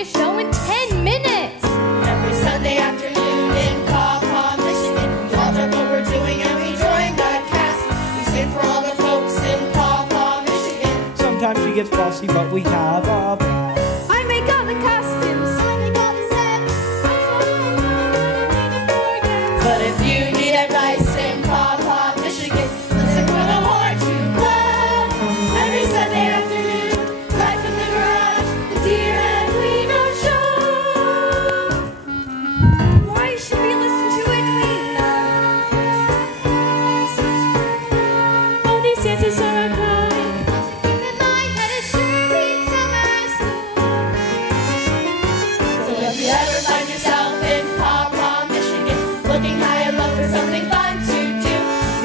a show in 10 minutes. Every Sunday afternoon in Paw Paw, Michigan, we all drop what we're doing and we join the cast. We sing for all the folks in Paw Paw, Michigan. Sometimes she gets fussy, but we have a blast. I make all the costumes. I make all the sets. But if you need advice in Paw Paw, Michigan, listen for the horn to blow. Every Sunday afternoon, live from the garage, the Dear Edwina Show. Why should we listen to Edwina? All these dances are a crime. Keep in mind that it sure beats summer school. So if you ever find yourself in Paw Paw, Michigan, looking high and low for something fun to do,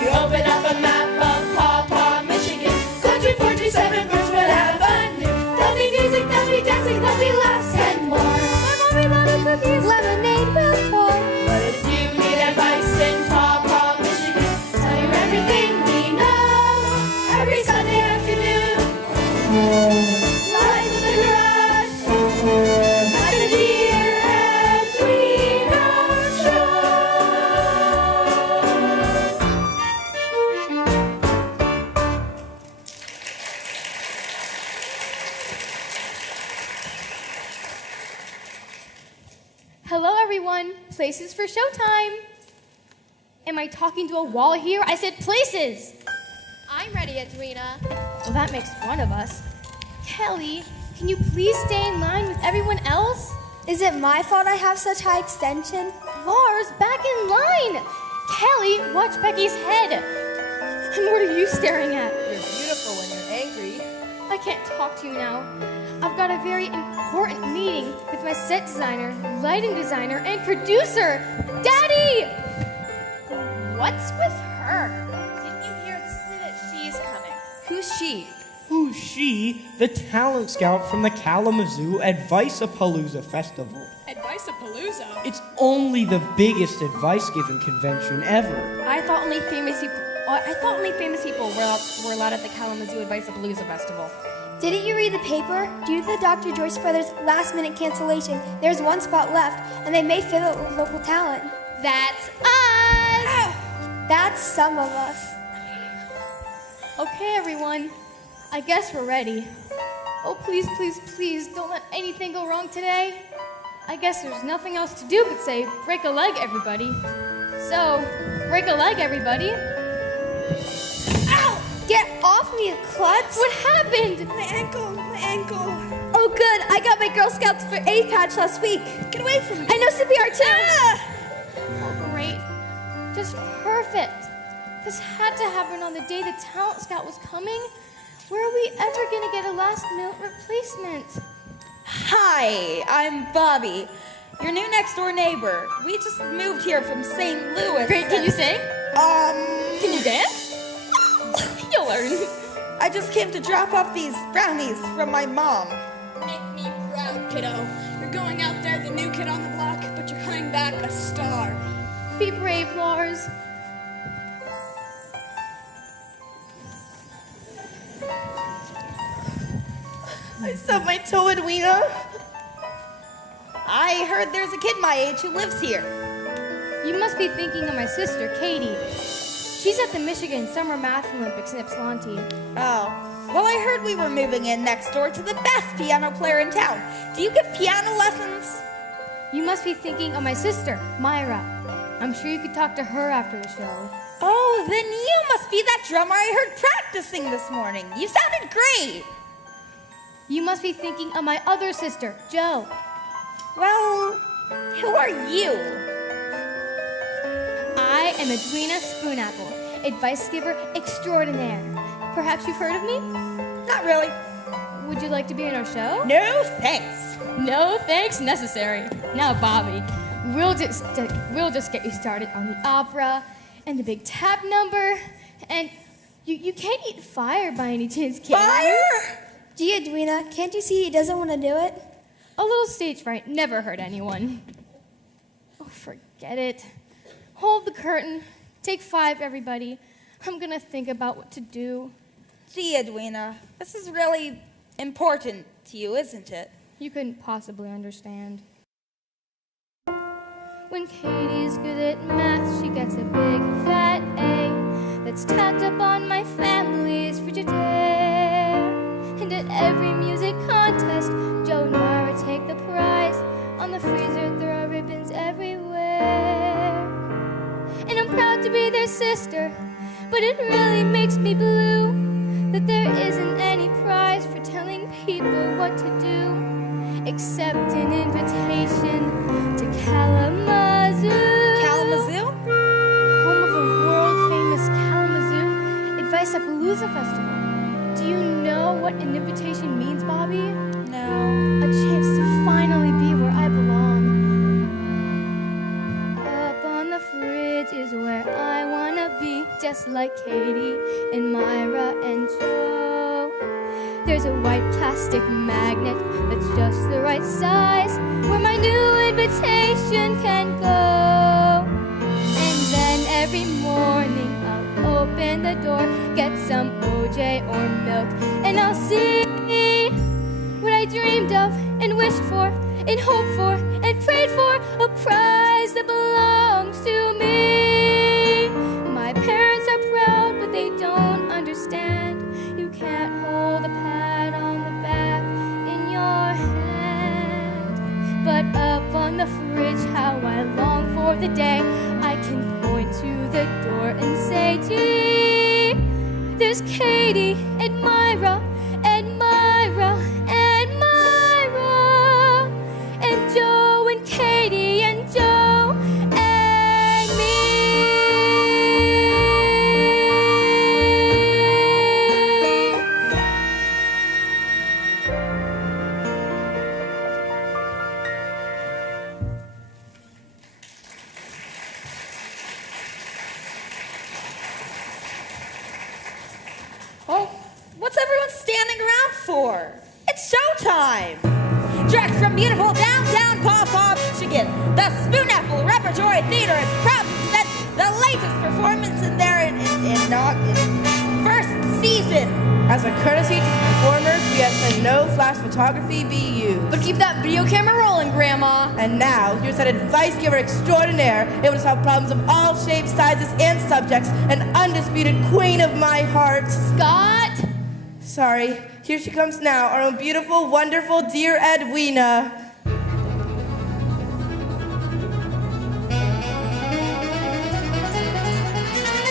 you open up a map of Paw Paw, Michigan. Country 427 Birchwood Avenue. There'll be music, there'll be dancing, there'll be laughs and more. My mommy loves cookies. Lemonade will pour. But if you need advice in Paw Paw, Michigan, tell you everything we know. Every Sunday afternoon, live in the garage, at the Dear Edwina Show. Hello, everyone. Places for showtime. Am I talking to a wall here? I said places. I'm ready, Edwina. Well, that makes one of us. Kelly, can you please stay in line with everyone else? Is it my fault I have such high extension? Lars, back in line. Kelly, watch Becky's head. And what are you staring at? You're beautiful when you're angry. I can't talk to you now. I've got a very important meeting with my set designer, lighting designer, and producer. Daddy! What's with her? Didn't you hear that she's coming? Who's she? Who's she? The talent scout from the Kalamazoo Advice-a-Palooza Festival. Advice-a-palooza? It's only the biggest advice-giving convention ever. I thought only famous people were allowed at the Kalamazoo Advice-a-palooza festival. Didn't you read the paper? Due to the Dr. Joyce Brothers last-minute cancellation, there's one spot left, and they may fill it with local talent. That's us! That's some of us. Okay, everyone. I guess we're ready. Oh, please, please, please, don't let anything go wrong today. I guess there's nothing else to do but say, break a leg, everybody. So, break a leg, everybody. Ow! Get off me, you klutz! What happened? My ankle. Oh, good. I got my Girl Scouts for A patch last week. Get away from me. I know CPR too. Oh, great. Just perfect. This had to happen on the day the talent scout was coming. Where are we ever gonna get a last-minute replacement? Hi, I'm Bobby, your new next-door neighbor. We just moved here from St. Louis. Great, can you sing? Can you dance? You'll learn. I just came to drop off these brownies from my mom. Make me proud, kiddo. You're going out there the new kid on the block, but you're coming back a star. Be brave, Lars. I stubbed my toe, Edwina. I heard there's a kid my age who lives here. You must be thinking of my sister, Katie. She's at the Michigan Summer Math Olympics in Ypsilanti. Oh, well, I heard we were moving in next door to the best piano player in town. Do you give piano lessons? You must be thinking of my sister, Myra. I'm sure you could talk to her after the show. Oh, then you must be that drummer I heard practicing this morning. You sounded great. You must be thinking of my other sister, Jo. Well, who are you? I am Edwina Spoonapple, advice giver extraordinaire. Perhaps you've heard of me? Not really. Would you like to be on our show? No, thanks. No thanks necessary. Now, Bobby, we'll just get you started on the opera and the big tap number. And you can't eat fire by any chance, can you? Fire? Gee, Edwina, can't you see he doesn't want to do it? A little stage fright never hurt anyone. Oh, forget it. Hold the curtain. Take 5, everybody. I'm gonna think about what to do. Gee, Edwina, this is really important to you, isn't it? you couldn't possibly understand. When Katie's good at math, she gets a big fat A that's tacked up on my family's Frigidaire. And at every music contest, Joe and Myra take the prize. On the freezer, there are ribbons everywhere. And I'm proud to be their sister, but it really makes me blue that there isn't any prize for telling people what to do, except an invitation to Kalamazoo. Kalamazoo? Home of the world-famous Kalamazoo Advice-a-Palooza Festival. Do you know what an invitation means, Bobby? No. A chance to finally be where I belong. Up on the fridge is where I wanna be, just like Katie and Myra and Joe. There's a white plastic magnet that's just the right size, where my new invitation can go. And then every morning I'll open the door, get some OJ or milk, and I'll see what I dreamed of and wished for and hoped for and prayed for, a prize that belongs to me. My parents are proud, but they don't understand. You can't hold a pad on the back in your hand. But up on the fridge, how I long for the day I can point to the door and say, gee, there's Katie and Myra and Myra and Myra and Joe and Katie and Joe and me. Well, what's everyone standing around for? It's showtime! Direct from beautiful downtown Paw Paw, Michigan, the Spoon Apple Repertory Theater is proud to present the latest performance in their first season. As a courtesy to performers, we ask that no flash photography be used. But keep that video camera rolling, Grandma. And now, here's that advice giver extraordinaire, able to solve problems of all shapes, sizes, and subjects, an undisputed queen of my heart. Scott! Sorry, here she comes now, our own beautiful, wonderful, dear Edwina.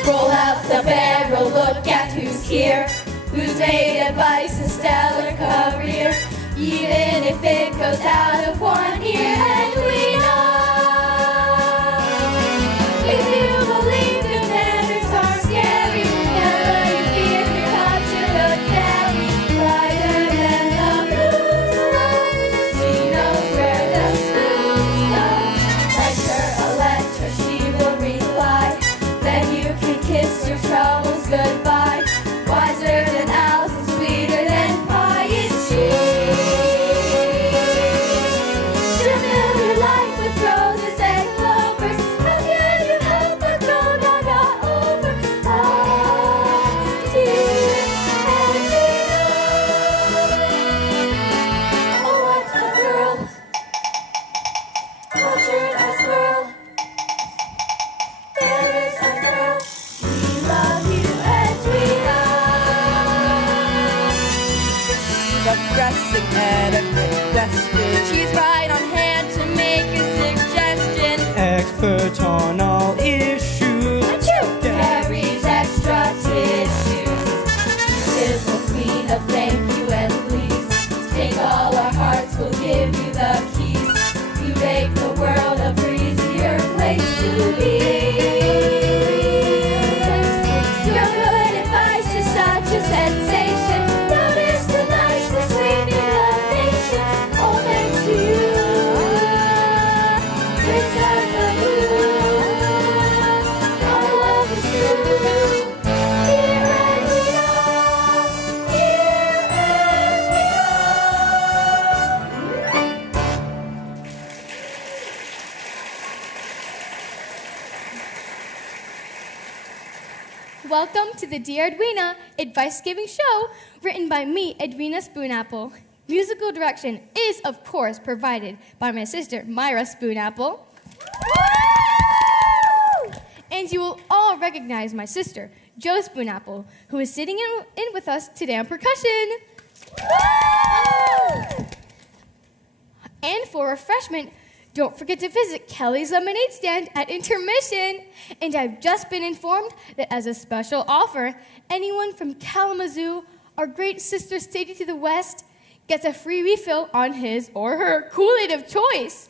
Roll out the barrel, look at who's here, who's made advice a stellar career, even if it goes out of one ear. And we know, if you believe your manners are scary, never you fear your popular carry, brighter than the blues light. She knows where the spoons go. Write her a letter, she will reply. Then you can kiss your troubles goodbye. Wiser than owls and sweeter than pie is she. She'll fill your life with roses and clovers. How can you help but go gaga over? Ah, dear Edwina. Oh, what a girl. Cultured as pearl. There is a girl. We love you, Edwina. The pressing etiquette question. She's right on hand to make a suggestion. Expert on all issues. Carries extra tissues. Is the queen of thank you and please. Take all our hearts, we'll give you the keys. You make the world a breezier place to be. Your good advice is such a sensation. Notice the niceness sweeping the nation. All thanks to you. Princess of Blue. Our love is true. Dear Edwina. Dear Edwina. Welcome to the Dear Edwina advice-giving show, written by me, Edwina Spoonapple. Musical direction is, of course, provided by my sister, Myra Spoonapple. And you will all recognize my sister, Jo Spoonapple, who is sitting in with us today on percussion. And for refreshment, don't forget to visit Kelly's Lemonade Stand at intermission. And I've just been informed that as a special offer, anyone from Kalamazoo, our great sister city to the west, gets a free refill on his or her Kool-Aid of choice.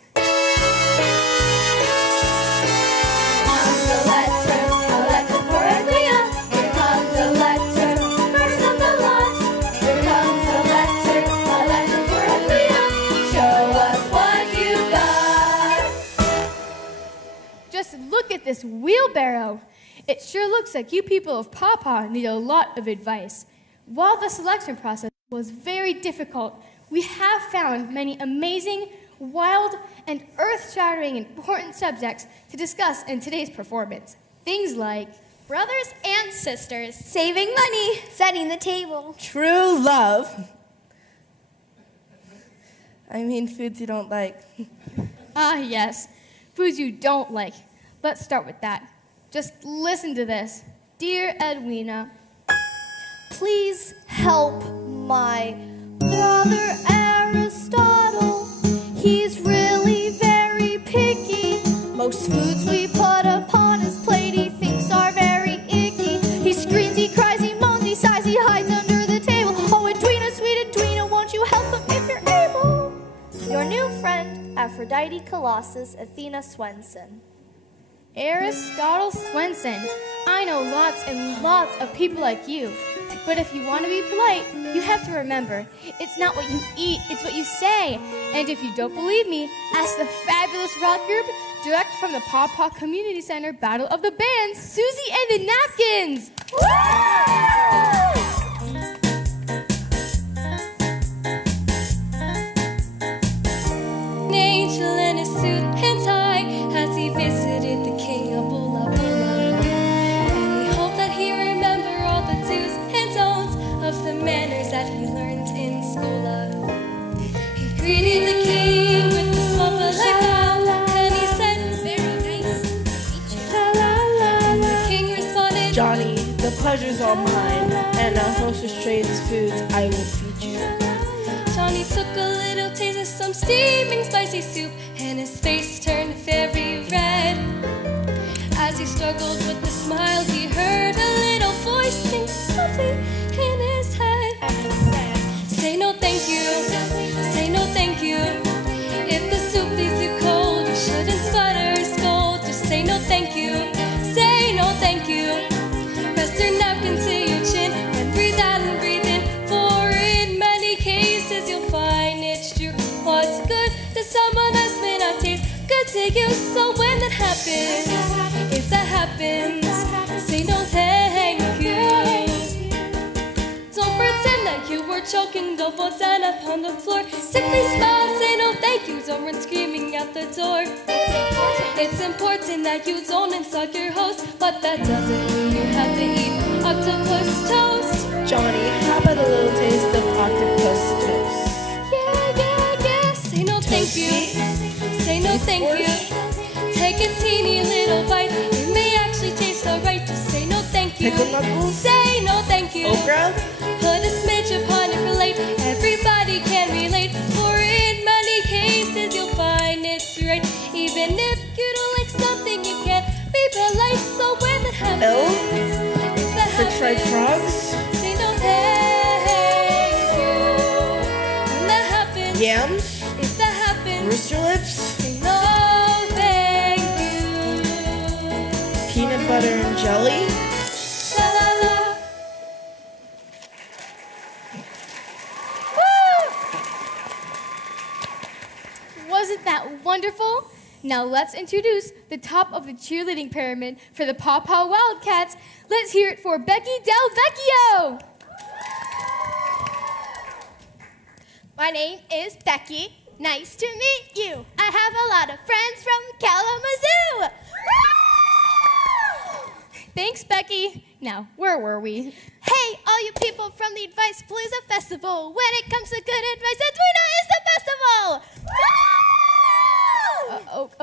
A letter for Edwina. Here comes a letter, first of the lot. Here comes a letter for Edwina. Show us what you got. Just look at this wheelbarrow. It sure looks like you people of Pawpaw need a lot of advice. While the selection process was very difficult, we have found many amazing, wild, and earth-shattering important subjects to discuss in today's performance. Things like Brothers and sisters. Saving money, setting the table. True love. I mean, foods you don't like. Ah, yes, foods you don't like. Let's start with that. Just listen to this. Dear Edwina, Please help my brother Aristotle. He's really very picky. Most foods we put upon his plate he thinks are very icky. He screams, he cries, he moans, he sighs, he hides under the table. Oh, Edwina, sweet Edwina, won't you help him if you're able? Your new friend, Aphrodite Colossus Athena Swenson. Aristotle Swenson. I know lots and lots of people like you. But if you want to be polite, you have to remember, it's not what you eat, it's what you say. And if you don't believe me, ask the fabulous rock group direct from the Pawpaw Community Center Battle of the Bands, Susie and the Napkins. An angel in a suit and tie as he visited the king of Bula Bula. And he hoped that he remember all the do's and don'ts of the manners that he learned in school. He greeted the king with a small polite bow, and he said, "Very nice to meet you." And the king responded, Johnny, the pleasure's all mine, and a host of strange foods I will feed you. Johnny took a little taste of some steaming spicy soup, and his face turned very red. As he struggled with the smile, he heard a little voice sing softly in his head. Say no thank you, say no thank you. If the soup leaves you cold, you shouldn't sputter or scold. Just say no thank you, say no thank you. Rest your napkin to your chin and breathe out and breathe in. For in many cases you'll find it's true. What's good to someone else may not taste good to you. So when that happens, if that happens, say no thank you. Don't pretend that you were choking, don't fall down upon the floor. Simply smile, say no thank you, don't run screaming out the door. It's important that you don't insult your host, but that doesn't mean you have to eat octopus toast. Johnny, how about a little taste of octopus toast? Yeah. Say no thank you. Say no thank you. Take a teeny little bite. It may actually taste alright. Just say no thank you. Pickle knuckles? Say no thank you. Okra? Put a smidge upon your plate. Everybody can relate. For in many cases you'll find it's right. Even if you don't like something, you can't be polite. So when that happens, if that French fried frogs? say no thank you. When that happens, Yams? if that happens, Rooster lips? say no thank you. Peanut butter and jelly? La la la. Wasn't that wonderful? Now let's introduce the top of the cheerleading pyramid for the Pawpaw Wildcats. Let's hear it for Becky Del Vecchio. My name is Becky. Nice to meet you. I have a lot of friends from Kalamazoo. Thanks, Becky. Now, where were we? Hey, all you people from the Advice Palooza Festival. When it comes to good advice, Edwina is the festival!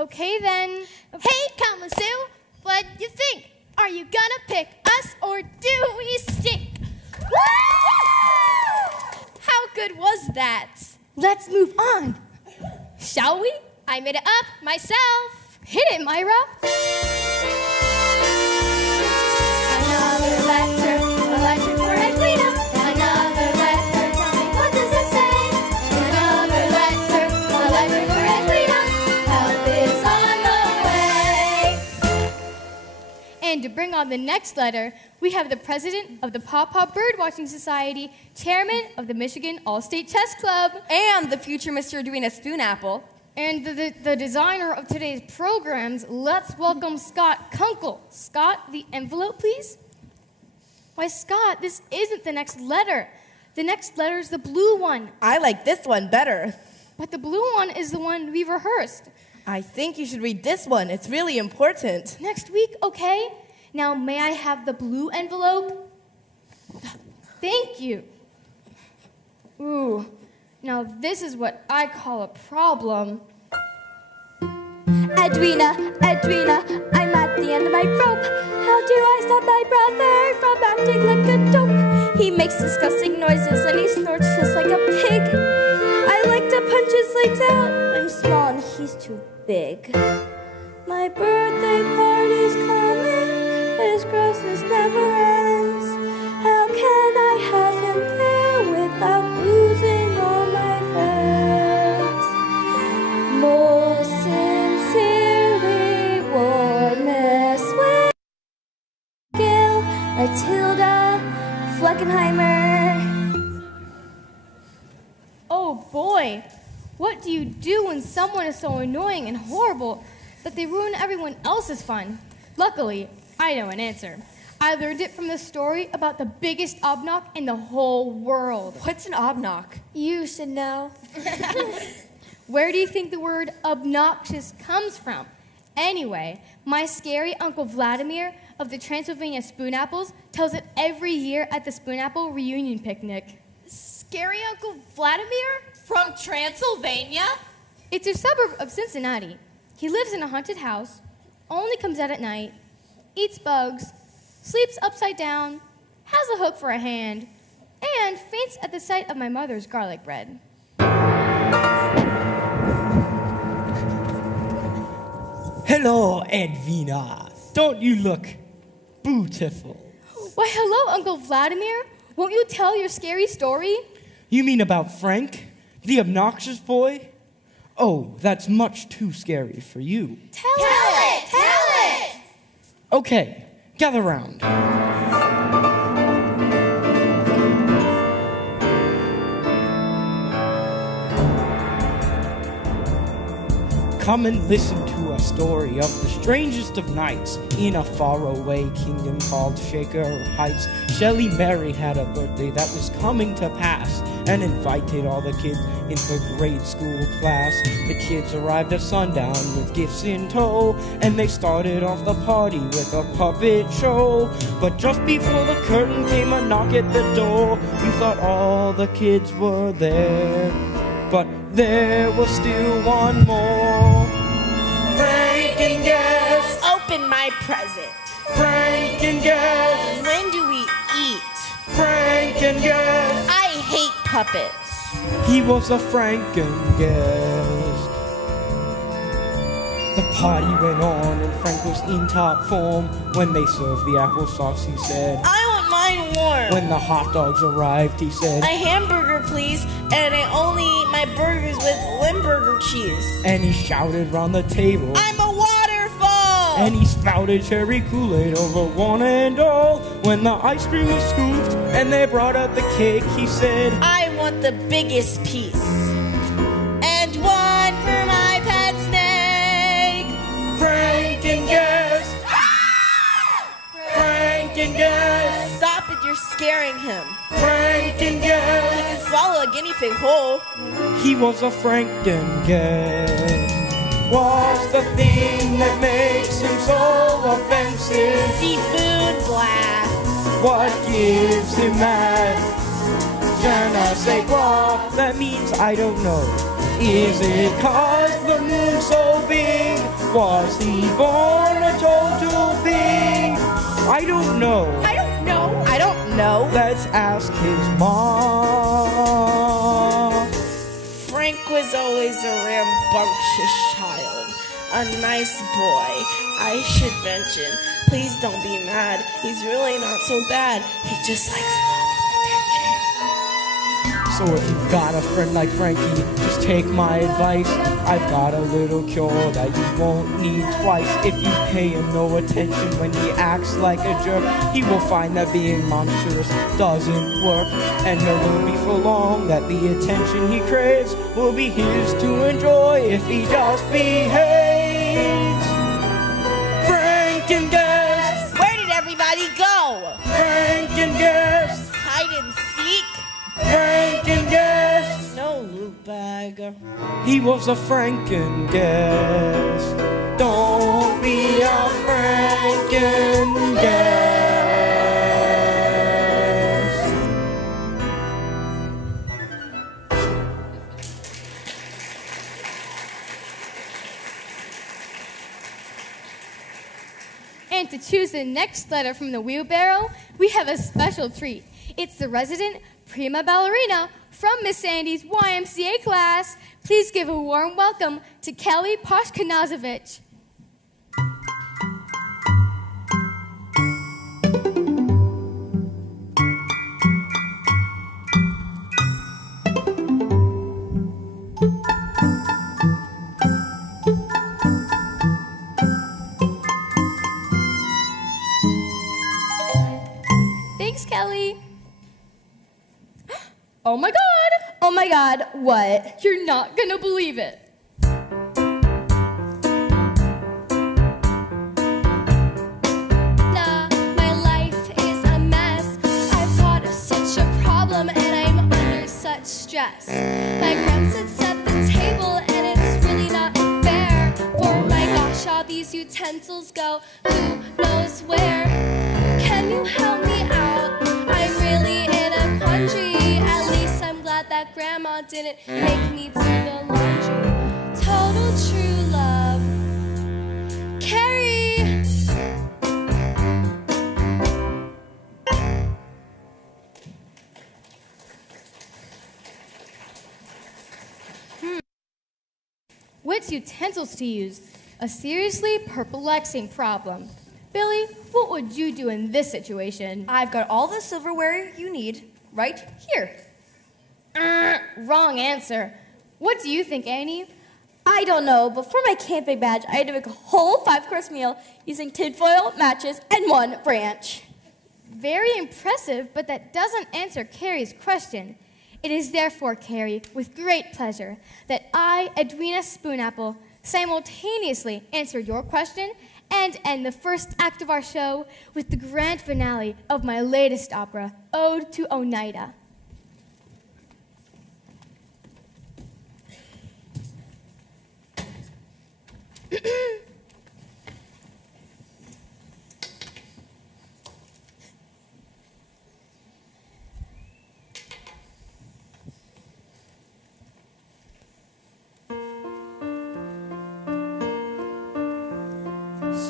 Okay then. Hey, Kalamazoo, what you think? Are you gonna pick us or do we stink? How good was that? Let's move on. Shall we? I made it up myself. Hit it, Myra. Another letter, a letter for Edwina. Another letter, tell me what does it say? Another letter, a letter for Edwina. Help is on the way. And to bring on the next letter, we have the president of the Paw Paw Birdwatching Society, chairman of the Michigan All-State Chess Club, And the future Mr. Edwina Spoonapple. and the designer of today's programs. Let's welcome Scott Kunkel. Scott, the envelope, please. Why, Scott, this isn't the next letter. The next letter is the blue one, I like this one better. but the blue one is the one we rehearsed. I think you should read this one. It's really important. Next week, okay? Now, may I have the blue envelope? Thank you. Ooh, now this is what I call a problem. Edwina, Edwina, I'm at the end of my rope. How do I stop my brother from acting like a dope? He makes disgusting noises and he snorts just like a pig. I like to punch his legs out. I'm small and he's too big. My birthday party's coming, but his grossness never ends. How can I have him there without losing all my friends? Most sincerely, Miss Wiggle, Matilda Fleckenheimer. Oh boy, what do you do when someone is so annoying and horrible that they ruin everyone else's fun? Luckily, I know an answer. I learned it from the story about the biggest obnock in the whole world. What's an obnock? You should know. Where do you think the word obnoxious comes from? Anyway, my scary Uncle Vladimir of the Transylvania Spoonapples tells it every year at the Spoonapple reunion picnic. Scary Uncle Vladimir? From Transylvania? It's a suburb of Cincinnati. He lives in a haunted house, only comes out at night, eats bugs, sleeps upside down, has a hook for a hand, and faints at the sight of my mother's garlic bread. Hello, Edwina. Don't you look beautiful? Why, hello, Uncle Vladimir. Won't you tell your scary story? You mean about Frank, the obnoxious boy? Oh, that's much too scary for you. Tell it! Tell it! Okay, gather round. Come and listen to a story of the strangest of nights in a faraway kingdom called Shaker Heights. Shelly Mary had a birthday that was coming to pass and invited all the kids in her grade school class. The kids arrived at sundown with gifts in tow, and they started off the party with a puppet show. But just before the curtain came a knock at the door, we thought all the kids were there. But there was still one more. Frank and Gus. Open my present. Frank and Gus. When do we eat? Frank and Gus. I hate puppets. He was a Frank and Gus. The party went on and Frank was in top form. When they served the applesauce, he said, I want mine warm. when the hot dogs arrived, he said, A hamburger, please, and I only eat my burgers with Limburger cheese. and he shouted round the table. I'm a waterfall! And he spouted cherry Kool-Aid over one and all. When the ice cream was scooped and they brought out the cake, he said, I want the biggest piece. And one for my pet snake. Frank and Gus. Frank and Gus. Stop it, you're scaring him. Frank and He Gus. can swallow a guinea pig whole. He was a Frank and Gus. What's the thing that makes him so offensive? Seafood, blah. What gives him mad? Je ne sais quoi. That means I don't know. Is it 'cause the moon's so big? Was he born a total pig? I don't know. I don't know. I don't know. Let's ask his mom. Frank was always a rambunctious child, a nice boy. I should mention, please don't be mad. He's really not so bad. He just likes lots of attention. So if you've got a friend like Frankie, just take my advice. I've got a little cure that you won't need twice. If you pay him no attention when he acts like a jerk, he will find that being monstrous doesn't work. And he'll learn before long that the attention he craves will be his to enjoy if he just behaves. Frank and Guest! Where did everybody go? Frank and Guest! Hide and seek? Frank and Guest! No loot bag. He was a Franken guest. Don't be a Franken guest. And to choose the next letter from the wheelbarrow, we have a special treat. It's the resident prima ballerina from Miss Sandy's YMCA class. Please give a warm welcome to Kelly Poshkanazovich. Thanks, Kelly. Oh my God! Oh my God, what? You're not gonna believe it. My life is a mess. I've got such a problem and I'm under such stress. My gram sits at the table and it's really not fair. Oh my gosh, all these utensils go who knows where. Can you help me out? I'm really in a quandary. At least I'm glad that Grandma didn't make me do the laundry. Total true love. Carrie! Which utensils to use? A seriously perplexing problem. Billy, what would you do in this situation? I've got all the silverware you need right here. Wrong answer. What do you think, Annie? I don't know, but for my camping badge, I had to make a whole 5-course meal using tinfoil, matches, and one branch. Very impressive, but that doesn't answer Carrie's question. It is therefore, Carrie, with great pleasure, that I, Edwina Spoonapple, simultaneously answer your question and end the first act of our show with the grand finale of my latest opera, Ode to Oneida.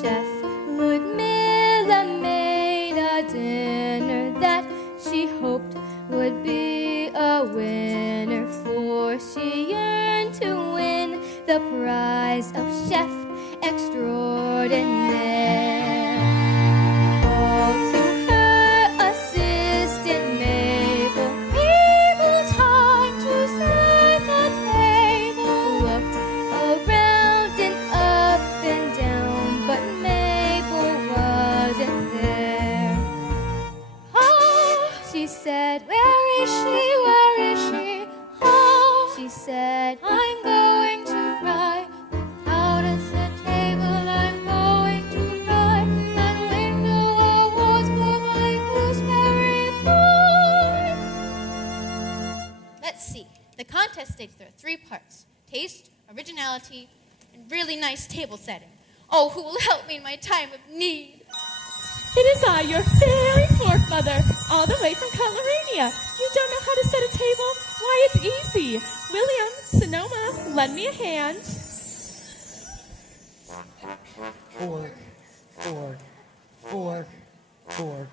Chef Ludmilla made a dinner that she hoped would be a winner, for she yearned to win the prize of Chef Extraordinaire. All to her assistant Mabel, Mabel time to set the table. Look around and up and down, but Mabel wasn't there. Oh, she said, where is she, where is she? Oh, she said, I'm going to cry. Without a set table, I'm going to cry. That window was for my gooseberry pie. Let's see. The contest states there are 3 parts: taste, originality, and really nice table setting. Oh, who will help me in my time of need? It is I, your very fourth mother, all the way from Coloradia. You don't know how to set a table? Why, it's easy. William, Sonoma, lend me a hand. Fork, fork, fork, fork,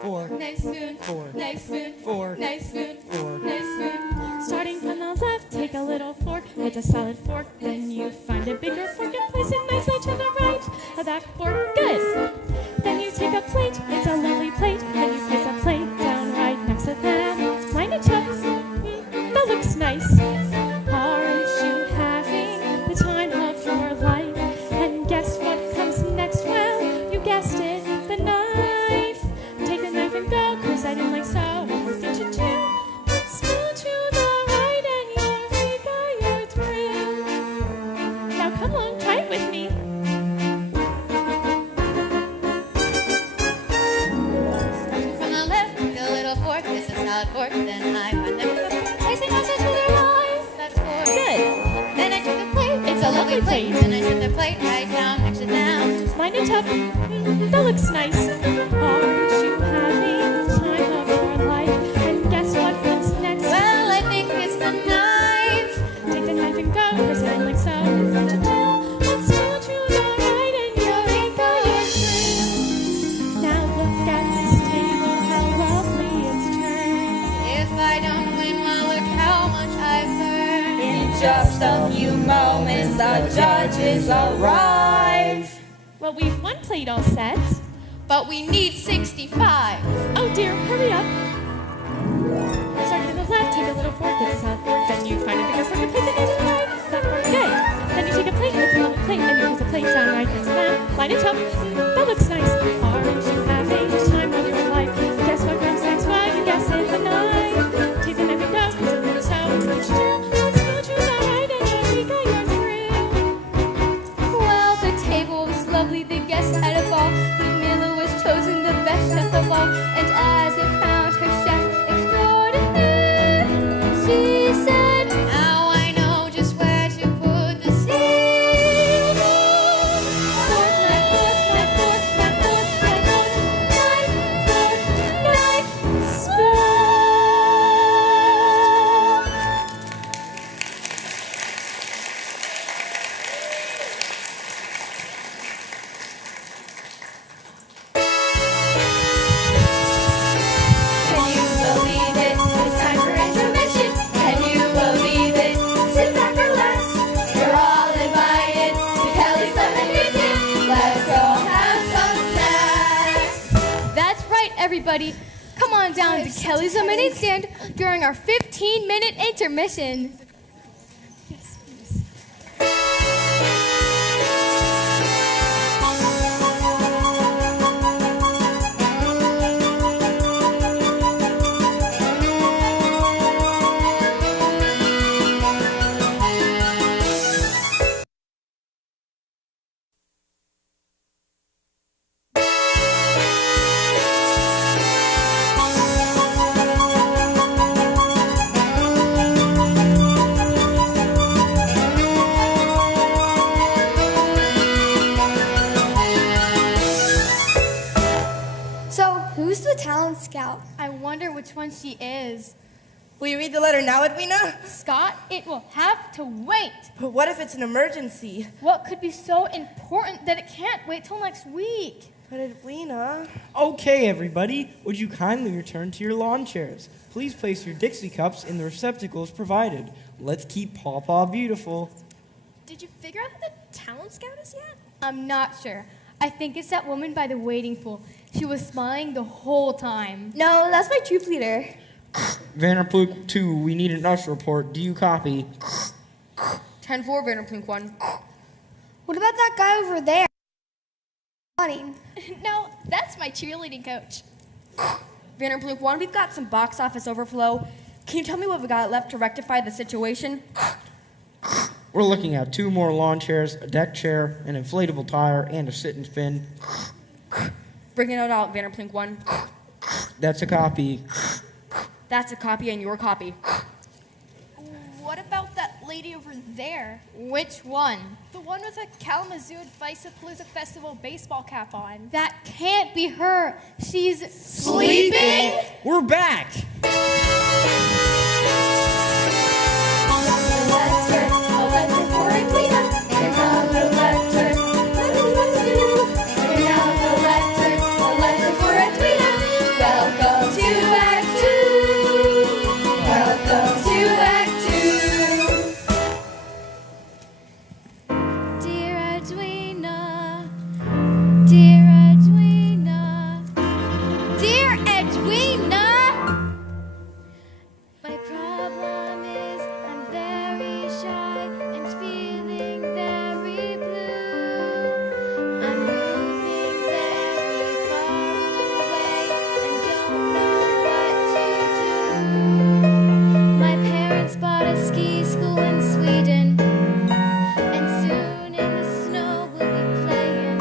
fork. Nice spoon, Fork. nice spoon, Fork. nice spoon, Fork. nice spoon. Starting from the left, take a little fork. It's a solid fork. Then you find a bigger fork and place it nicely to the right of that fork. Good. Then you take a plate. It's a lovely plate. Then you place a plate down right next to that. Line it up. That looks nice. Aren't you having the time of your life? And guess what comes next? Well, you guessed it, the knife. Take the knife and go, close that in like so. One more thing to do. Let's move to the right and you're through. Now come on, try it with me. Starting from the left, take a little fork. This is a salad fork. Then I find them. Placing also to the right. That fork. Good. Then I took a plate. It's a lovely plate. Then I took the plate right down next to them. Line it up. That looks nice. Aren't you having the time of your life? And guess what comes next? Well, I think it's the knife. Take the knife and go, press it in like so. What to do? Let's go to the right and Eureka, you're through. Now look at this table, how lovely it's turned. If I don't win, well, look how much I've learned. In just a few moments, the judges arrive. Well, we've one plate all set. But we need 65. Oh dear, hurry up. Start to the left, take a little fork, it's a salad fork, then you find a bigger fork and place it into the right. That fork, good. Then you take a plate, it's a lovely plate, and you place a plate down right next to that. Line it up. That looks nice. Aren't you having the time of your life? Guess what comes next? Why, you guess it, the knife. Take the knife and go, close it in so. What you do? Let's go to the right and Eureka, you're through. Well, the table was lovely, the guests had a ball. Ludmilla was chosen the best chef of all, and as it crowned her chef extraordinaire, she said, Now I know just where to put the seal. fork, my fork, my fork, my fork, my fork, knife, spoon. Can you believe it? It's time for intermission. Can you believe it? Sit back, relax. You're all invited to Kelly's Lemonade Stand. Let's go have some snacks. That's right, everybody. Come on down to Kelly's Lemonade Stand during our 15-minute intermission. So, who's the talent scout? I wonder which one she is. Will you read the letter now, Edwina? Scott, it will have to wait. But what if it's an emergency? What could be so important that it can't wait till next week? But Edwina... Okay, everybody, would you kindly return to your lawn chairs? Please place your Dixie cups in the receptacles provided. Let's keep Paw Paw beautiful. Did you figure out who the talent scout is yet? I'm not sure. I think it's that woman by the waiting pool. She was smiling the whole time. No, that's my troop leader. Vanderpluk 2, we need an usher report. Do you copy? 10-4, Vanderplink 1. What about that guy over there? Running. No, that's my cheerleading coach. Vanderplink 1, we've got some box office overflow. Can you tell me what we got left to rectify the situation? We're looking at 2 more lawn chairs, a deck chair, an inflatable tire, and a sit and spin. Bring it out, Vanderplink 1. That's a copy. That's a copy and your copy. What about that lady over there. Which one? The one with a Kalamazoo Advice-A-Palooza Festival baseball cap on. That can't be her. She's Sleeping? We're back. Welcome to Act 2. Welcome to Act 2. Dear Edwina, dear Edwina, dear Edwina. My problem is I'm very shy and feeling very blue. I'm moving very far away and don't know what to do. My parents bought a ski school in Sweden, and soon in the snow we'll be playing.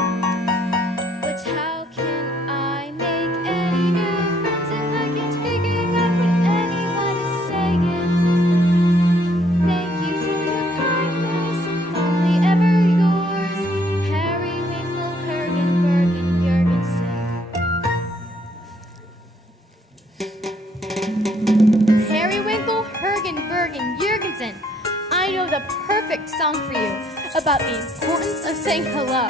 But how can I make any new friends if I can't figure out what anyone is saying? Thank you for your kindness, fondly ever yours, Harry Winkle, Hergenberg, and Jurgensen. Harry Winkle, Hergenberg, and Jurgensen. I know the perfect song for you about the importance of saying hello.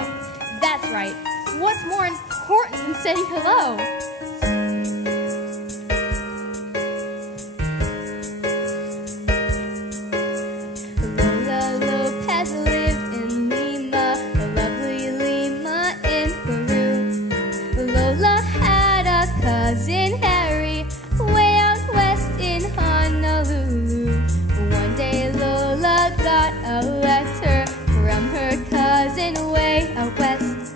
That's right. What's more important than saying hello? Lola Lopez lived in Lima, the lovely Lima in Peru. Lola had a cousin Harry, way out west in Honolulu. One day Lola got a letter from her cousin way out west.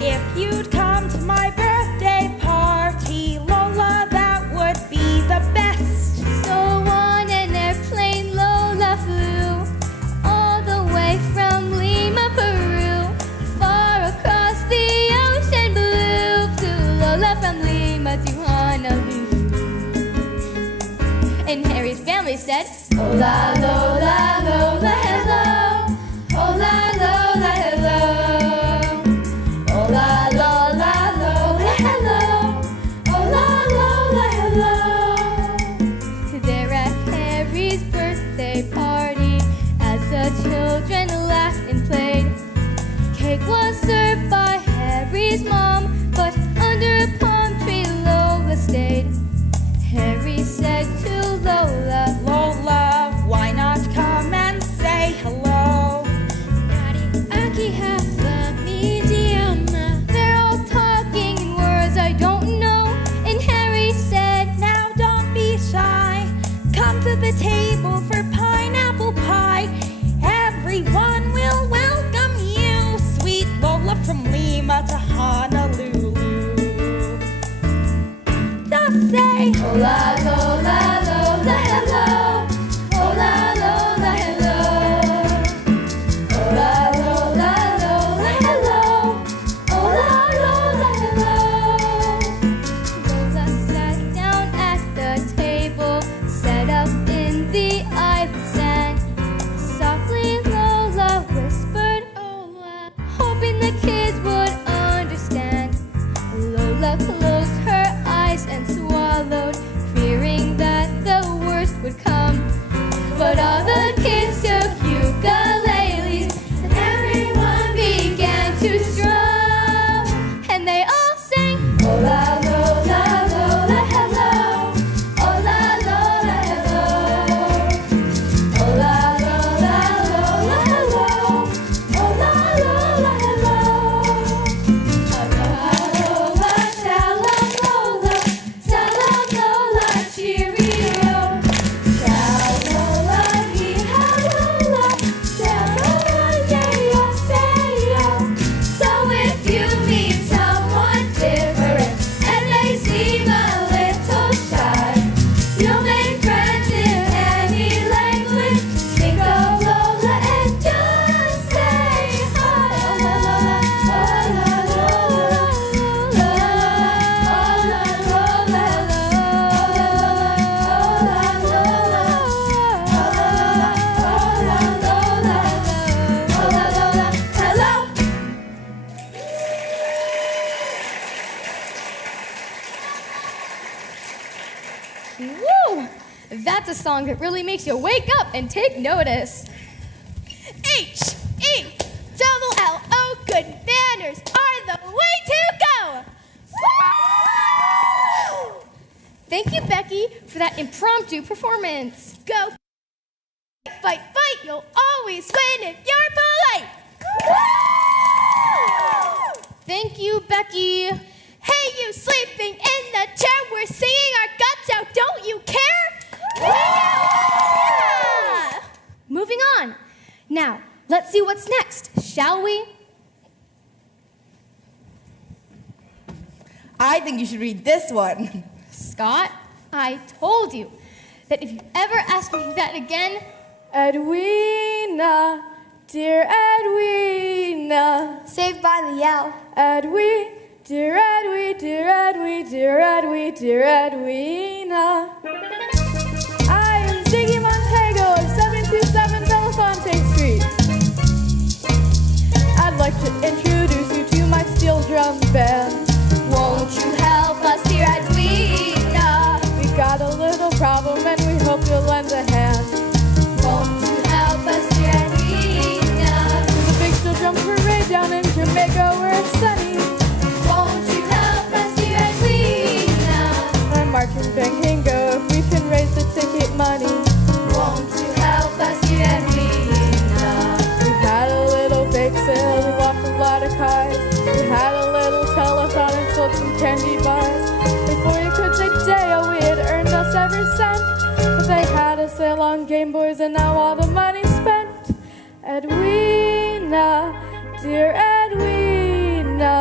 If you'd come to my birthday party, Lola, that would be the best. So on an airplane Lola flew, all the way from Lima, Peru, far across the ocean blue. Flew Lola from Lima to Honolulu. And Harry's family said, Hola, Lola, Lola, hello. Hola, Lola, hello. Hola, Lola, Lola, hello. Hola, Lola, hello. there at Harry's birthday party, as the children laughed and played. Cake was served by Harry's mom, but under a palm tree Lola stayed. Harry said to Lola, Lola, why not come and say song that really makes you wake up and take notice. H-E-double-L-O, good manners are the way to go! Woo! Thank you, Becky, for that impromptu performance. Go fight, fight, you'll always win if you're polite! Woo! Thank you, Becky. Hey, you sleeping in the chair, we're singing our guts out, don't you care? Yeah! Moving on. Now, let's see what's next, shall we? I think you should read this one. Scott, I told you that if you ever ask me that again, Edwina, dear Edwina. Saved by the yell. Edwina, dear Edwina, dear Edwina, dear Edwina, dear Edwina. I am Ziggy Montego of 727 Belafonte Street. I'd like to introduce you to my steel drum band. Won't you help us, dear Edwina? We got a little problem and we hope you'll lend a hand. Won't you help us, dear Edwina? There's a big steel drum parade down in Jamaica where it's sunny. Won't you help us, dear Edwina? I'm marching bang hingo if we can raise the ticket money. Won't you help us, dear Edwina? We had a little bake sale, we walked a lot of cars. We had a little telethon and sold some candy bars. Before you could say Deo, we had earned us every cent. But they had a sale on Game Boys and now all the money's spent. Edwina, dear Edwina,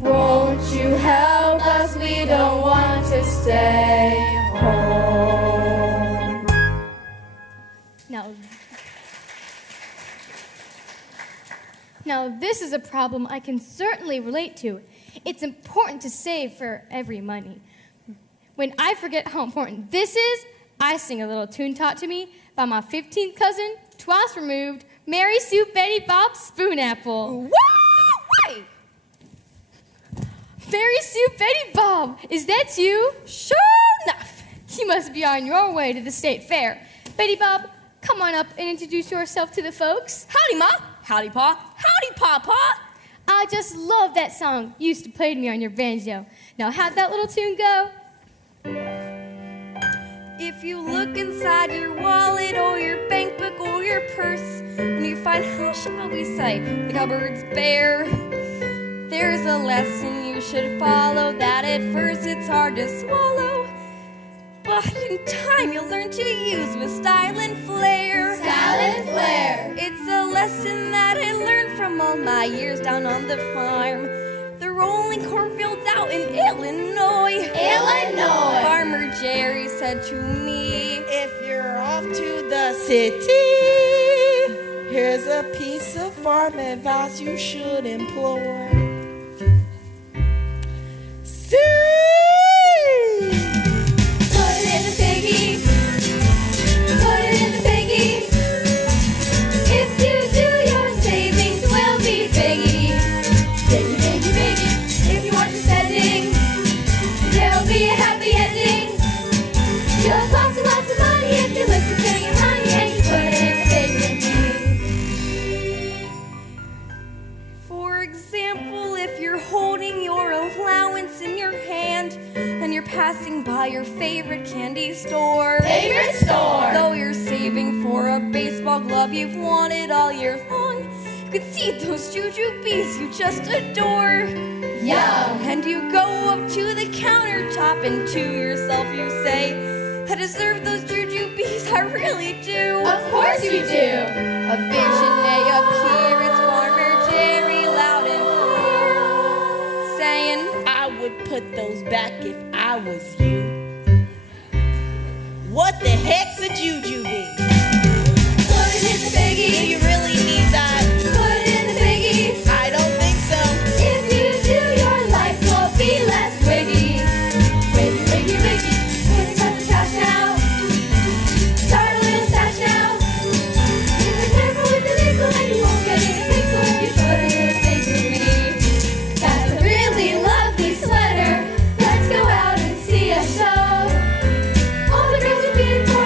won't you help us? We don't want to stay home. Now this is a problem I can certainly relate to. It's important to save for every money. When I forget how important this is, I sing a little tune taught to me by my 15th cousin, twice removed, Mary Sue Betty Bob Spoonapple. Wait! Mary Sue Betty Bob, is that you? Sure enough. You must be on your way to the state fair. Betty Bob, come on up and introduce yourself to the folks. Howdy, Ma. Howdy, Pa. Howdy, Papa. I just love that song you used to play to me on your banjo. Now, how'd that little tune go? If you look inside your wallet or your bank book or your purse, and you find, how shall we say, the cupboard's bare, there's a lesson you should follow that at first it's hard to swallow, but in time you'll learn to use with style and flair. Style and flair. It's a lesson that I learned from all my years down on the farm. The rolling cornfields out in Illinois. Farmer Jerry said to me, If you're off to the city, here's a piece of farm advice you should employ. See? Put it in the piggy. Put it in the piggy. If you do, your savings will be biggie. Biggie, biggie, biggie. If you want your spending, there'll be a happy ending. You'll have lots and lots of money if you listen to your honey and you put it in the piggy. for example, if you're holding your allowance in your hand and you're passing by your favorite candy store. Though you're saving for a baseball glove you've wanted all year long, you can see those jujubes you just adore. Yum. And you go up to the countertop and to yourself you say, I deserve those jujubes, I really do. Of course you do. A vision may appear, it's Farmer Jerry loud and clear, saying, I would put those back if I was you. What the heck's a jujube? Put it in the Do piggy. you really need that? Put it in the piggy. I don't think so. If you do, your life will be less wiggy. Wiggy, wiggy, wiggy. When it's time to cash out, start a little stash now. If you're careful with the nickel and you won't get in a pickle if you put it in the piggy. That's a really lovely sweater. Let's go out and see a show. All the girls are being torn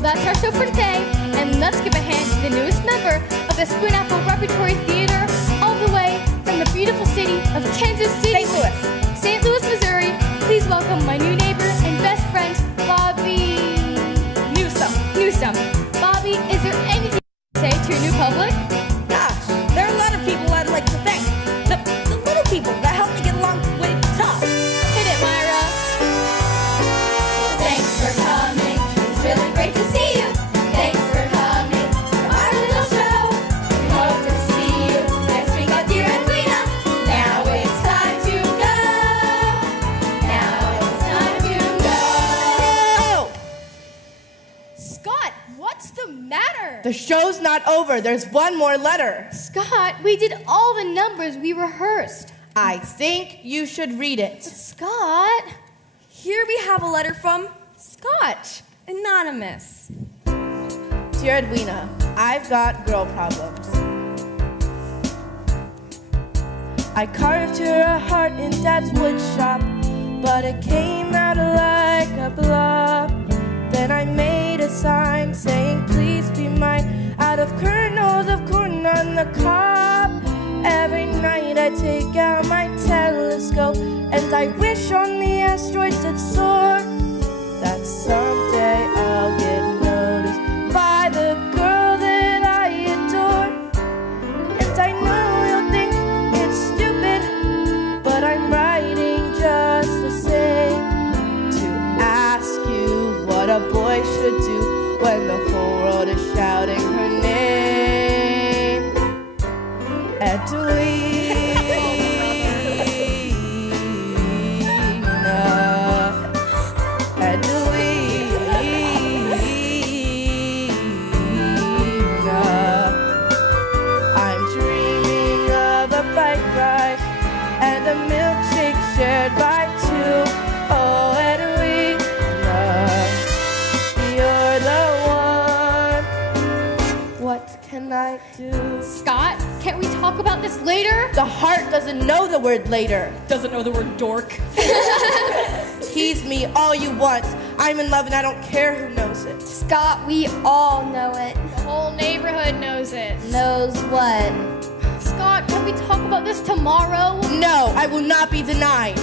that's our show for today, and let's give a hand to the newest member of the Spoon Apple Repertory Theater, all the way from the beautiful city of Kansas City, St. Louis, Missouri. Please welcome my new neighbor and best friend, Bobby Newsome. Bobby, is there anything to say to your new public? Gosh, there are a lot of people I'd like to thank. The little people that helped me get along way tough. Hit it, Myra. Thanks for coming. It's really great to see you. Thanks for coming to our little show. We hope to see you next week at dear Edwina. Now it's time to go. Now it's time to go. Scott, what's the matter? The show's not over. There's one more letter. Scott, we did all the numbers we rehearsed. I think you should read it. Scott? Here we have a letter from Scott, anonymous. Dear Edwina, I've got girl problems. I carved her a heart in Dad's wood shop, but it came out like a blob. Then I made a sign saying, please be mine, out of kernels of corn on the cob. Every night I take out my telescope and I wish on the asteroids that soar that someday I'll get noticed by the girl that I adore. And I know you'll think it's stupid, but I'm writing just the same to ask you what a boy should do when the whole world is shouting her name. Edwina. I'm dreaming of a bike ride and a milkshake shared by two. Oh, Edwina, you're the one. What can I do? Scott, can't we talk about this later? The heart doesn't know the word later. Doesn't know the word dork. Tease me all you want. I'm in love and I don't care who knows it. Scott, we all know it. The whole neighborhood knows it. Knows what? Scott, can we talk about this tomorrow? No, I will not be denied.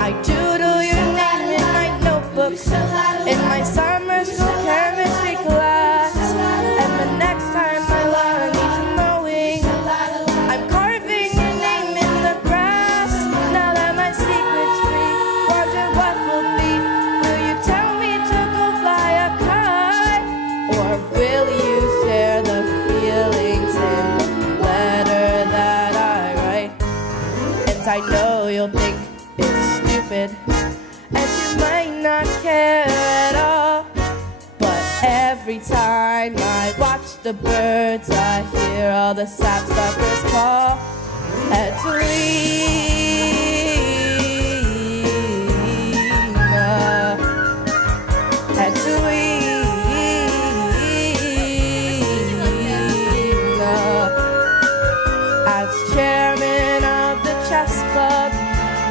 I doodle your name in my notebooks in my summer school chemistry class. And the next time my lawn needs mowing, I'm carving your name in the grass. Now that my secret's free, wonder what will be. Will you tell me to go fly a kite? Or will you share the feelings in the letter that I write? And I know you'll think it's stupid, and you might not care at all. But every time I watch the birds, I hear all the sapsuckers call Edwina. As chairman of the chess club,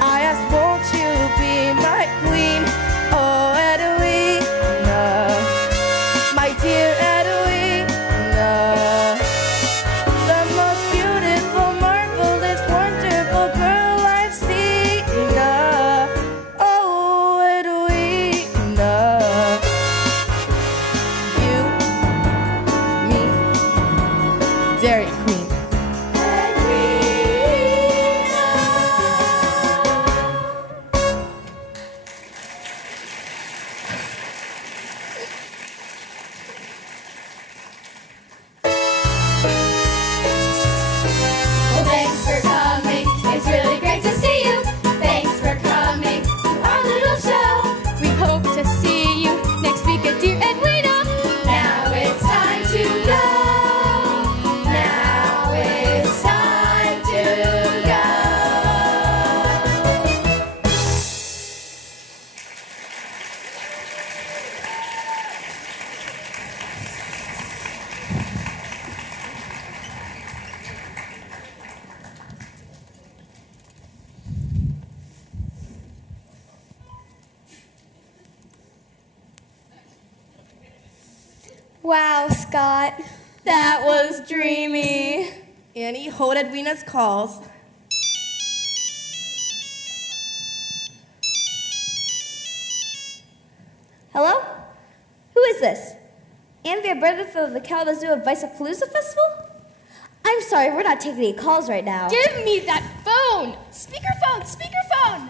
I asked, won't you be my queen? Oh, Edwina, my dear Edwina, the most beautiful mark Wow, Scott. That was dreamy. Annie, hold Edwina's calls. Hello? Who is this? Andrea Bredith of the Kalamazoo Visapalooza Festival? I'm sorry, we're not taking any calls right now. Give me that phone! Speakerphone! Speakerphone!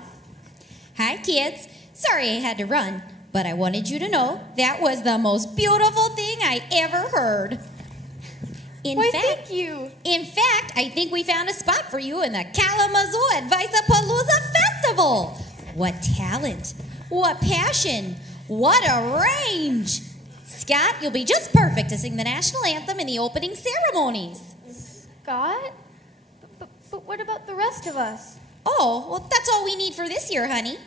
Hi, kids. Sorry I had to run, but I wanted you to know that was the most beautiful thing I ever heard. Thank you. In fact, I think we found a spot for you in the Kalamazoo Visapalooza Festival. What talent, what passion, what a range. Scott, you'll be just perfect to sing the national anthem in the opening ceremonies. Scott? But what about the rest of us? Oh, well, that's all we need for this year, honey.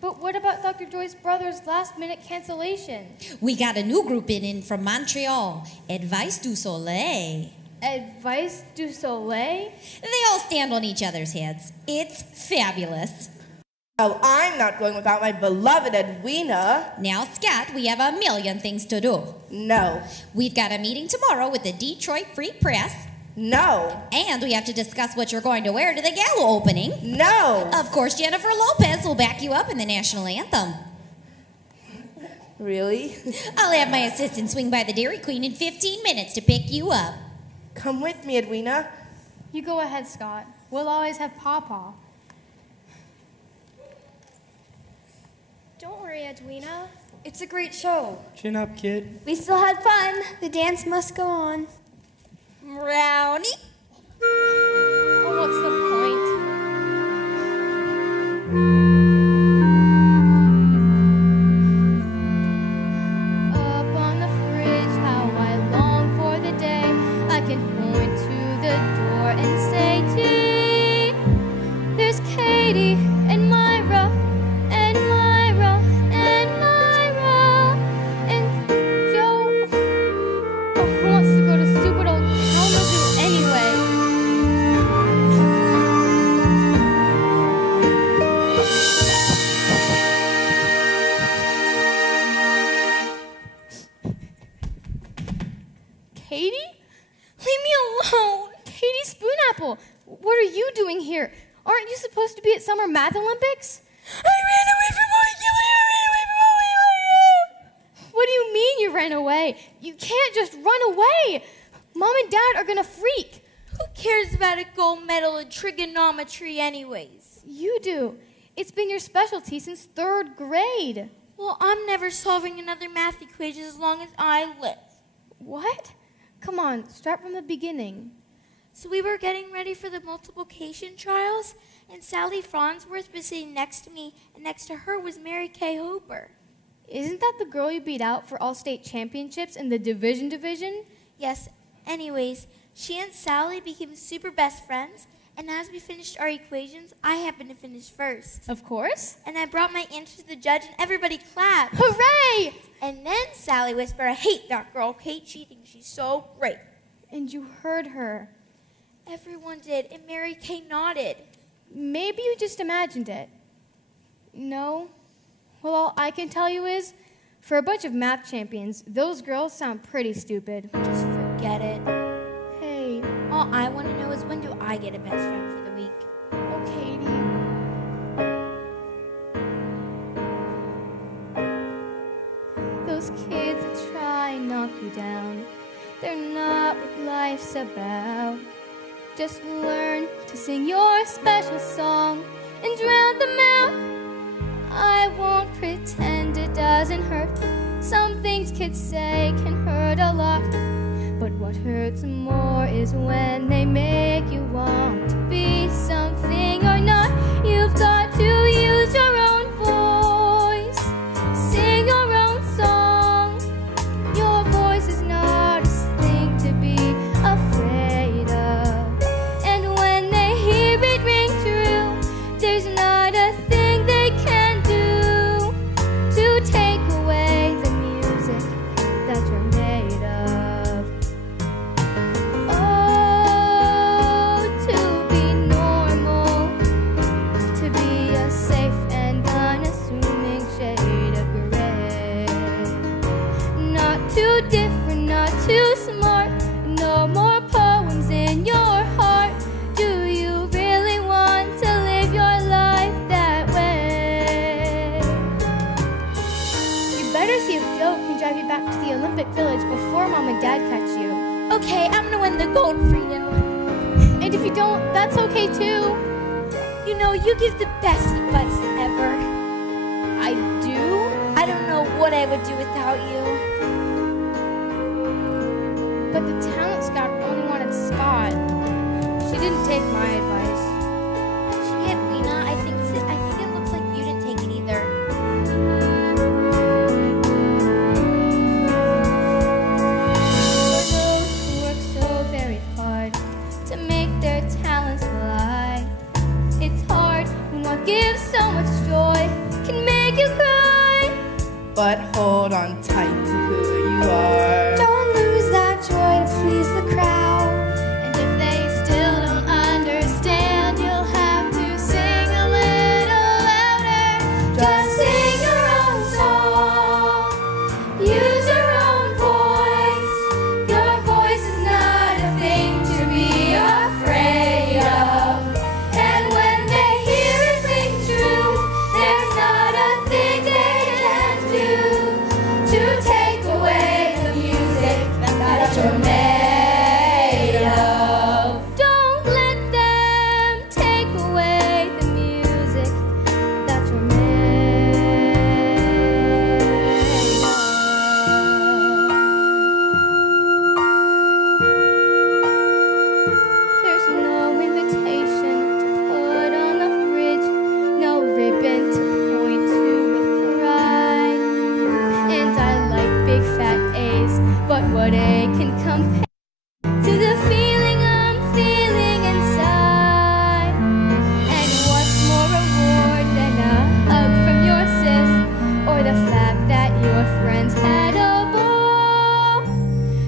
But what about Dr. Joy's brother's last-minute cancellation? We got a new group in from Montreal, Advice du Soleil. Advice du Soleil? They all stand on each other's heads. It's fabulous. Oh, I'm not going without my beloved Edwina. Now, Scott, we have a million things to do. No. We've got a meeting tomorrow with the Detroit Free Press. No. And we have to discuss what you're going to wear to the gala opening. No. Of course, Jennifer Lopez will back you up in the national anthem. Really? I'll have my assistant swing by the Dairy Queen in 15 minutes to pick you up. Come with me, Edwina. You go ahead, Scott. We'll always have Pawpaw. Don't worry, Edwina. It's a great show. Chin up, kid. We still had fun. The dance must go on. Brownie? Oh, what's the point? Up on the fridge, how I long for the day I can point to the door and say, gee, there's Katie and Myra and Myra and Myra and Joe. Oh, who wants to go to stupid old Kalamazoo anyway? Katie? Leave me alone! Katie Spoonapple, what are you doing here? Aren't you supposed to be at Summer Math Olympics? I ran away from home. What do you mean you ran away? You can't just run away. Mom and Dad are gonna freak. Who cares about a gold medal in trigonometry anyways? You do. It's been your specialty since 3rd grade. Well, I'm never solving another math equation as long as I live. What? Come on, start from the beginning. So we were getting ready for the multiplication trials, and Sally Farnsworth was sitting next to me, and next to her was Mary Kay Hooper. Isn't that the girl you beat out for all state championships in the division? Yes, anyways, she and Sally became super best friends, and as we finished our equations, I happened to finish first. Of course. And I brought my answer to the judge, and everybody clapped. Hooray! And then Sally whispered, I hate that girl, Kate cheating, she's so great. And you heard her. Everyone did, and Mary Kay nodded. Maybe you just imagined it. No? Well, all I can tell you is, for a bunch of math champions, those girls sound pretty stupid. Just forget it. Hey. All I want to know is when do I get a best friend for the week? Oh, Katie. Those kids that try and knock you down, they're not what life's about. Just learn to sing your special song and drown them out. I won't pretend it doesn't hurt. Some things kids say can hurt a lot. But what hurts more is when they make you want to be something or not. You've got to use your own voice, sing your own song. Your voice is not a thing to be afraid of. And when they hear it ring true, there's not a thing they can do to take away the music that you're made of. Oh, to that's okay too. You know, you give the best advice ever. I do? I don't know what I would do without you. But the talent scout only wanted Scott. She didn't take my advice. Gee, Edwina, I think it looks like you didn't take it either. Those who work so very hard to make their talents fly. It's hard when what gives so much joy can make you cry. But hold on tight to who you are. Don't lose that joy to please the crowd. And if they still don't understand, you'll have to sing a little louder. Just sing your own song. Use your own voice. Your voice is not a thing to be afraid of. And when they hear it ring true, there's not a thing they can do to take away the music that you're made of. Don't let them take away the music that you're made of. There's no invitation to put on the fridge, no ribbon to point to with pride. And I like big fat A's, but what A can compare to the feeling I'm feeling inside? And what's more reward than a hug from your sis, or the fact that your friends had a ball?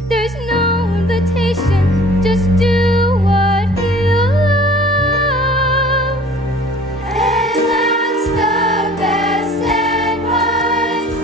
There's no invitation, just do what you love. And that's the best advice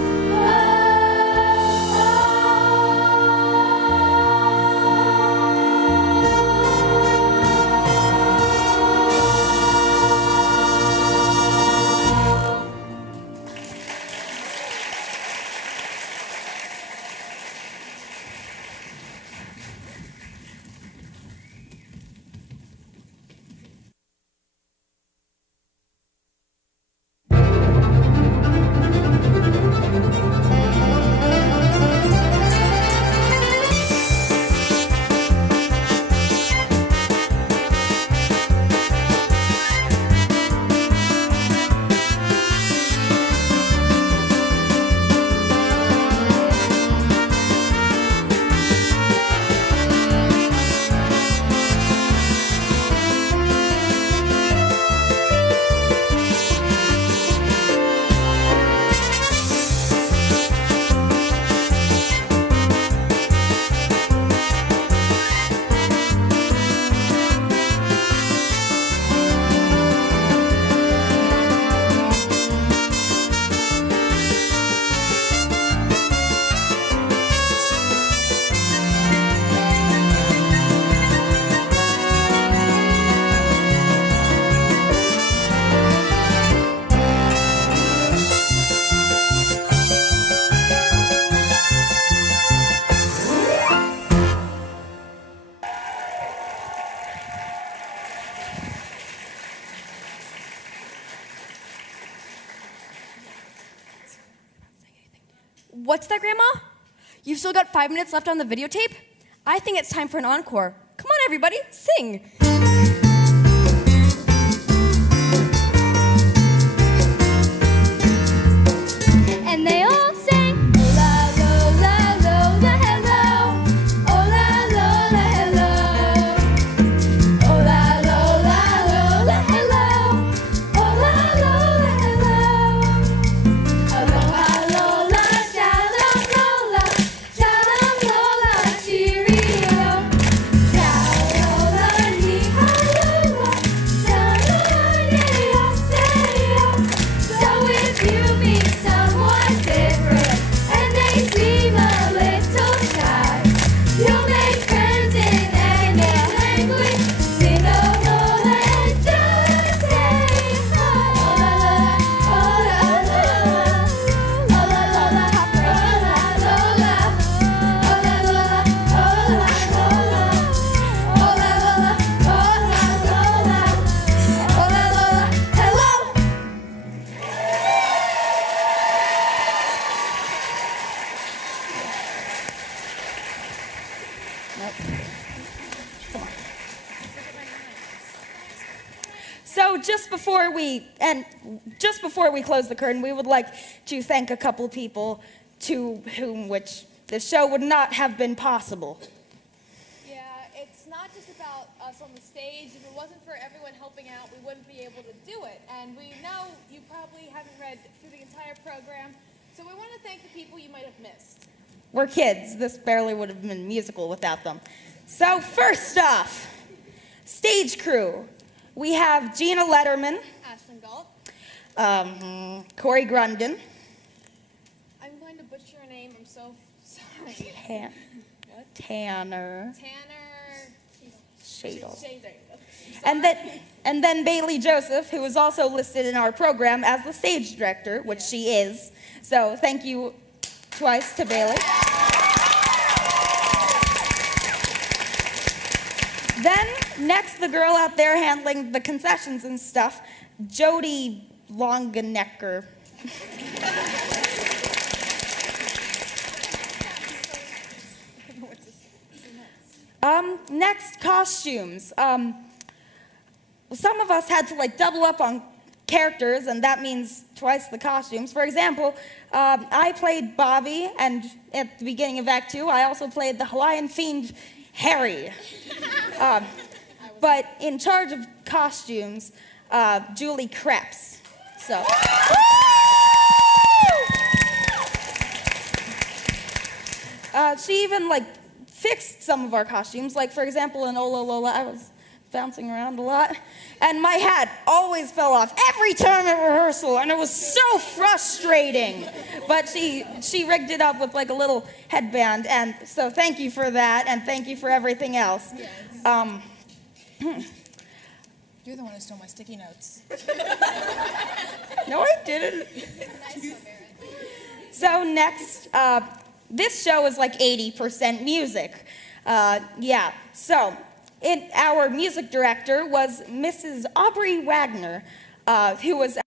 What's that, Grandma? You've still got 5 minutes left on the videotape? I think it's time for an encore. Come on, everybody, sing. And they all sang, "Ola, Lola, Lola, hello. Ola, Lola, hello. Ola, Lola, Lola, hello. Ola, Lola, hello. Aloha, Lola, shalom, Lola, shalom, Lola, cheerio. Ciao, Lola, ni hao. So just before we close the curtain, we would like to thank a couple people to whom which the show would not have been possible. Yeah, it's not just about us on the stage. If it wasn't for everyone helping out, we wouldn't be able to do it. And we know you probably haven't read through the entire program, so we want to thank the people you might have missed. We're kids. This barely would have been musical without them. So first off, stage crew. We have Gina Letterman, Ashlyn Galt. Corey Grundon, I'm going to butcher your name. I'm so sorry. Tanner Tanner Shadle. Shadle. And then Bailey Joseph, who is also listed in our program as the stage director, which she is. So thank you twice to Bailey. Then, next, the girl out there handling the concessions and stuff, Jody Longenecker. Next, costumes. Some of us had to double up on characters, and that means twice the costumes. For example, I played Bobby, and at the beginning of Act 2, I also played the Hawaiian fiend Harry. But in charge of costumes, Julie Krebs. So. She even fixed some of our costumes. Like, for example, in Ola Lola, I was bouncing around a lot, and my hat always fell off every time at rehearsal, and it was so frustrating. But she rigged it up with a little headband, and so thank you for that, and thank you for everything else. You're the one who stole my sticky notes. No, I didn't. So next, this show is 80% music. Yeah, so our music director was Mrs. Aubrey Wagner, who was a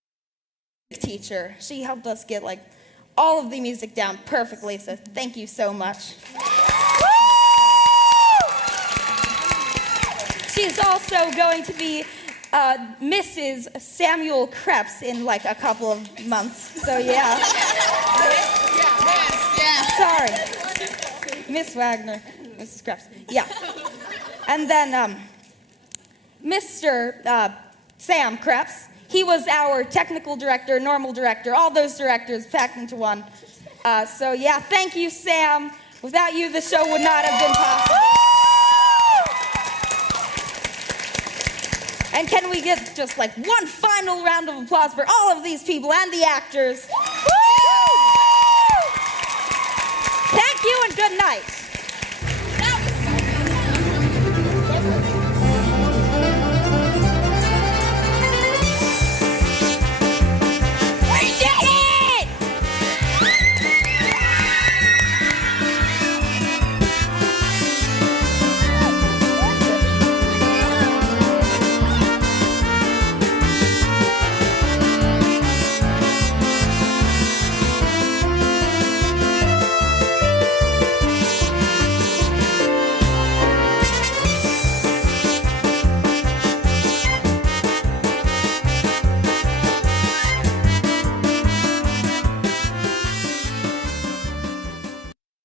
music teacher. She helped us get all of the music down perfectly, so thank you so much. She's also going to be Mrs. Samuel Krebs in a couple of months, so yeah. Sorry. Miss Wagner, Mrs. Krebs, yeah. And then Mr. Sam Krebs, he was our technical director, normal director, all those directors packed into one. So yeah, thank you, Sam. Without you, the show would not have been possible. And can we get just one final round of applause for all of these people and the actors? Thank you and good night.